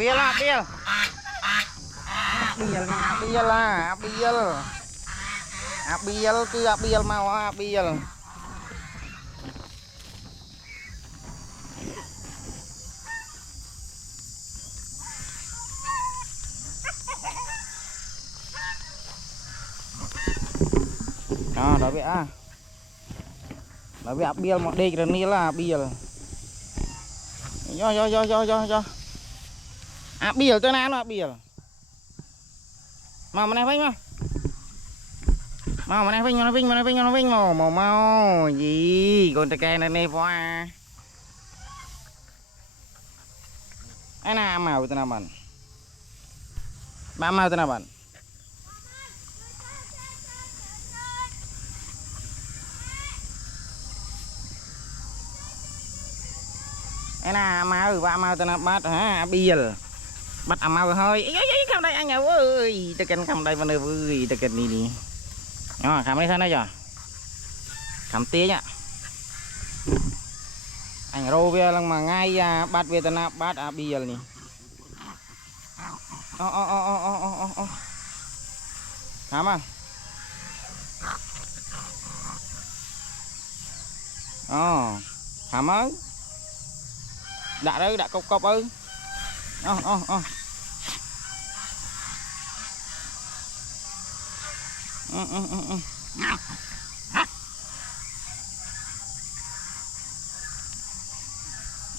Biel lah, Biel. Biel lah, Biel. Biel cứ Biel mau Biel. Đó, đó biết à. Đó biết Biel một đi rồi ní là Biel. Yo. Biel tới nào nó Biel. Mau này vinh mà. Mau này vinh mau gì con trai cây này phó à. Ai na mau tên nào bạn. Ba mau tên nào bạn. Ai na mau ba mau tên nào bắt hả Biel. Bắt mau hơi. Không đây anh ơi. Tao cần không đây mà ơi, tao cần đi. Đó, khám đi sao đây rồi. Khám tía nhá. Anh rô về lần mà ngay bắt về tên nào bắt Biel nè. Khám à. Khám ơi. Đã đấy, đã cốc ơi.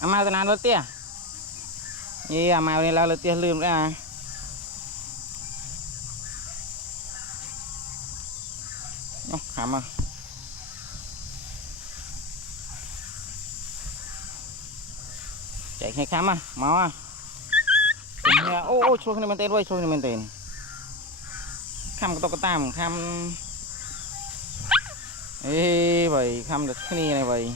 Mau tên nào lượt tia. Gì mau này là lượt tia lườm đấy à. Khám à. Chạy hay khám à, máu à. Ô cho cái này mình tên quay, cho cái này mình tên. Khám cái to cái tam, khám. Ê vậy, khám được cái này vậy.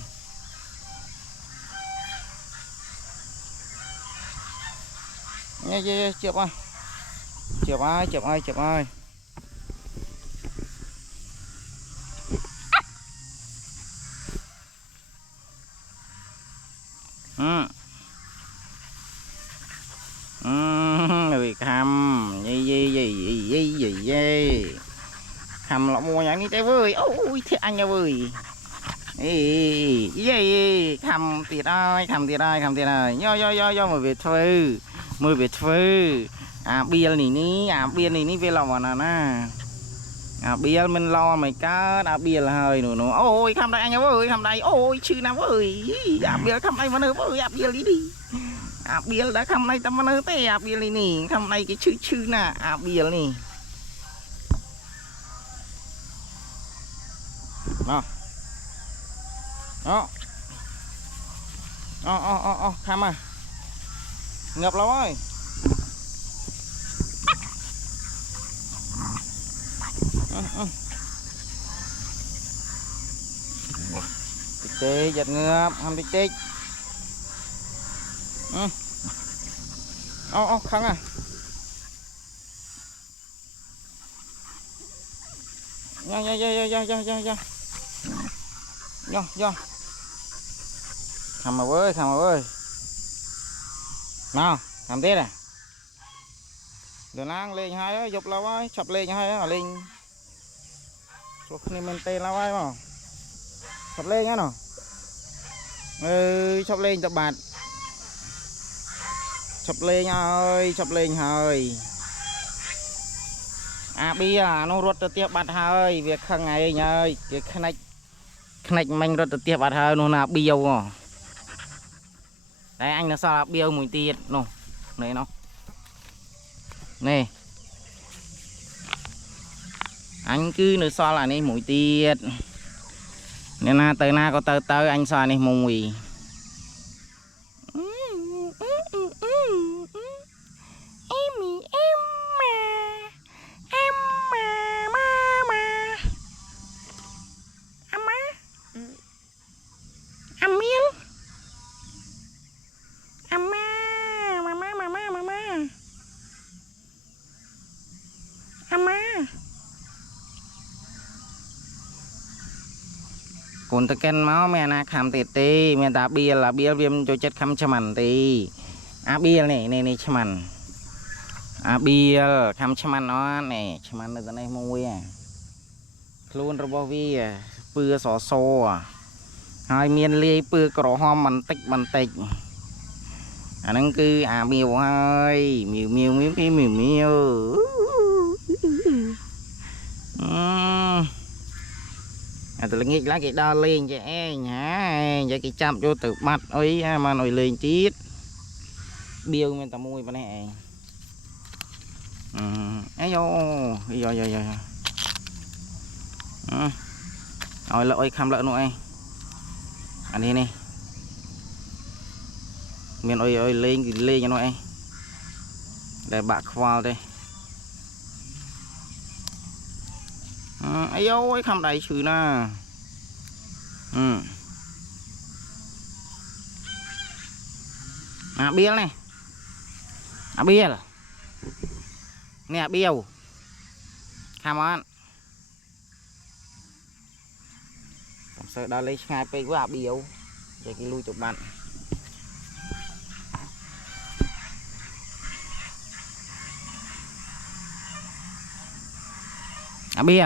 Nha chụp ơi. Chụp ơi. Người khăm gì khăm lọ mua nhãn đi trái vơi. Ôi thiệt anh nha vơi. Khăm tiệt ơi. Do mà về phơi Biel này về lòng mà nè. Biel mình lo mày cá Biel hơi nữa. Ôi khăm đây anh nha vơi, khăm đây. Ôi chư nào vơi. Biel khăm đây mà nữa vơi, Biel đi. Biel đã khăm này tao mà nữa tê Biel này nè, khăm này cái chư nè, Biel nè. Đó. Khăm à. Ngập lắm ơi. Tê giật ngợp, hầm tích. Khăn à. Yo. Khăm mà ơi. Nào, khăm tết à. Đường lang lên hai á, dục lâu ấy, chập lên hai á, lên. Số này mình tên lâu ấy mà. Chập lên á nào. Chập lên tập bạt. Chập lên hơi. Bia nó rút tiếp bạt hơi, việc khăn ngày nhơi, việc khăn mình rút tiếp bạt hơi nó là bia à. Đấy anh nó sao là bia mùi tiệt nó. Đấy nó. Nè. Anh cứ nó so là này mùi tiệt. Nên là tới na có tới anh so này mùi. Cuốn ta ken máu mẹ na khám tê tê mẹ ta bia là bia viêm cho chất khăm cho mặn tê bia này chăm ăn bia cam chăm ăn nó này chăm ăn từ này mông quê luôn rồi bao vi bưa sò xô hai miền ly bưa cỏ hoa mình tịch nâng cứ miêu hai miêu tôi nghĩ là cái đo lên cho em nhá vậy cái chạm cho từ mặt ấy mà nổi lên chít biêu mình tao mua bên này ấy rồi rồi lợi khăm lợi nội anh đi nè miền ơi lên cho nội để bạc vào đây ấy ôi khăm đầy chữ nè bia này bia nè biêu khăm ăn sợ đã lấy ngay pe quá biêu vậy cái lui chụp bạn bia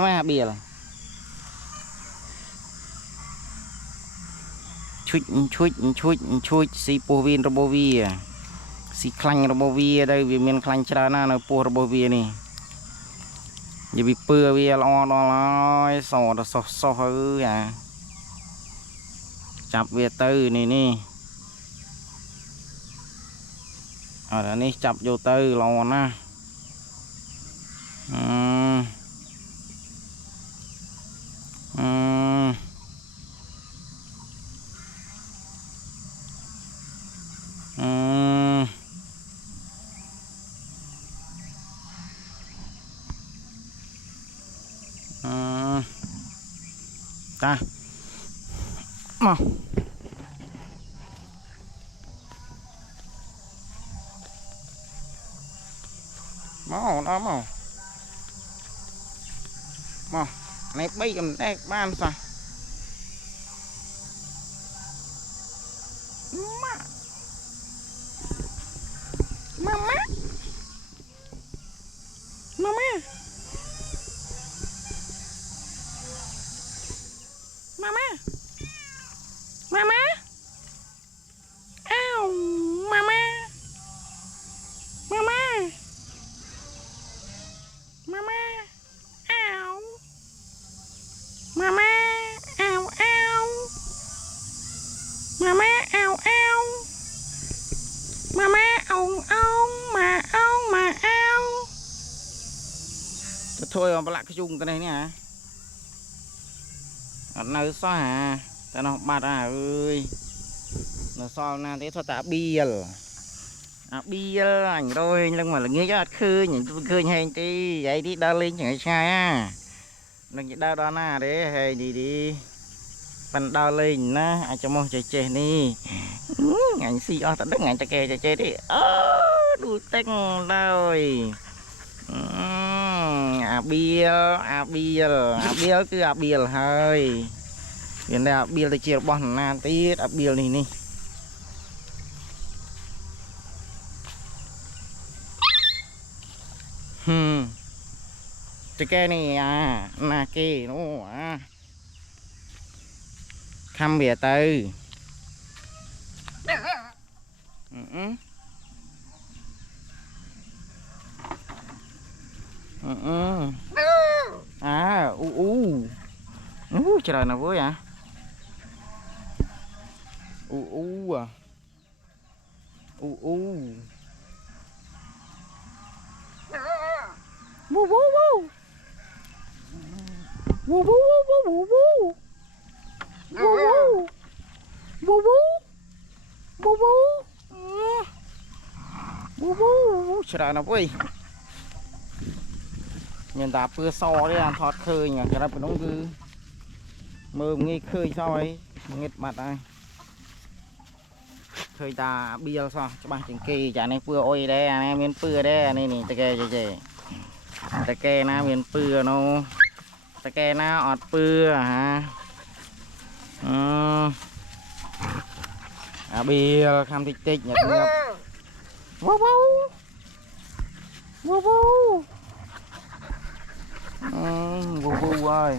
mấy bia chui si povin robovi si khanh robovi đây vì miền khanh chả na nó po robovi này giờ bị pưa vì lo nó sò hư chập về tư này ở đây này chập vô tư lo na ta mau đó mau này bây giờ đây ban sao mama ow mama ow mama ow mama ow mama mà ow thôi mà lại cái chung cái này nè hả nơi xóa ta nó bạt ơi nó so na thế thôi ta bia ảnh rồi nhưng mà là nghe cho khơi những khơi hay tí vậy đi đa lên chẳng sai đừng đa đó na đấy hay đi phần đa lên na ai cho mong chơi đi ngành si o ta đất ngành ta kê chơi đi đu tách rồi bia cứ bia hơi hiện nay bia là chia bọn na tí bia này nè cái này là kia nó khăm bìa tư trời nào vui à trời nào vui nhìn ta pưa so đấy ăn thọt khơi nhỉ cái đó nó cứ mơ nghi khơi sao ấy nghịch mặt ai khơi ta bia sao cho bạn chừng kỳ chả này pưa ôi đây anh em miền pưa đây này này ta kê na miền pưa nó ta kê na ọt pưa hả bia khăm tích tích nhật ngập wow wow wow wow wow wow ơi